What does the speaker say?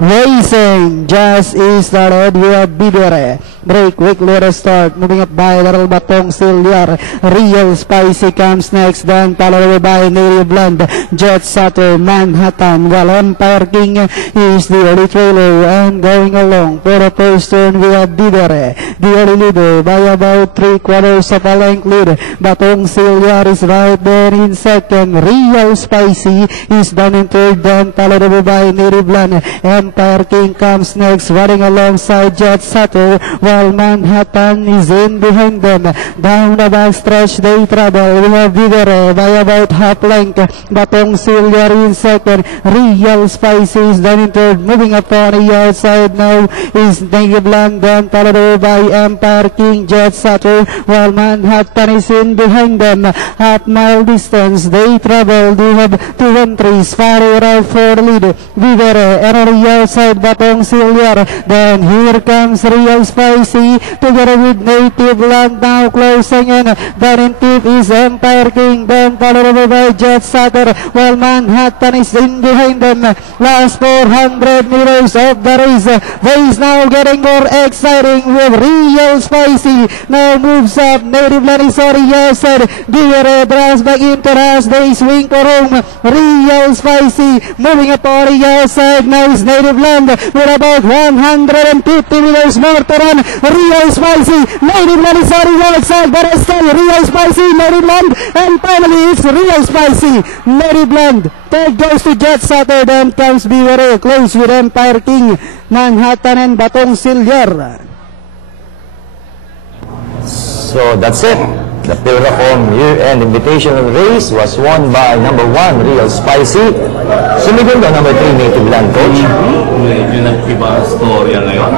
Racing just is started. We have Bibere. Break quickly restart. Moving up by Daryl Batong Silliar. Real Spicy comes next. Then followed by Native Blend. Jet Sato Manhattan. While Empire King is the early trailer. And going along for the first turn we have Bibere. The early leader by about 3/4 of a length lead. Batong Silliar is right there in second. Real Spicy is done in third. Then followed by Native Blend. Empire King comes next, running alongside Jet Sato, while Manhattan is in behind them. Down the back stretch they travel. We have Vigere by about half length. Batong Silliar in second. Real Spicy is done in third. Moving up on the outside now is Native Land, then followed by Empire King, Jet Sato, while Manhattan is in behind them. Half mile distance they travel. We have 2 entries, far out for the lead. Vigere and Real outside Batong Silliar. Then here comes Real Spicy together with Native Land now closing in. Then in fifth is Empire King. Then followed by Jet Sato, while Manhattan is in behind them. Last 400 meters of the race. Race now getting more exciting with Real Spicy. Now moves up. Native Land is on the outside. Vigere draws back into us. They swing for home. Real Spicy moving up on the outside. Now is Native Land with about 150 meters more to run. Real Spicy, Native Land is on the outside, but it's still Real Spicy, Native Land, and finally it's Real Spicy, Native Land. Third goes to Jet Sato, then comes Bivere, close with Empire King, Manhattan, and Batong Silliar. So that's it. The Pilracom year-end invitational race was won by number 1, Real Spicy. Sumigon na number 3, Native Land, Coach. Medyo nag-iba ang storya ngayon.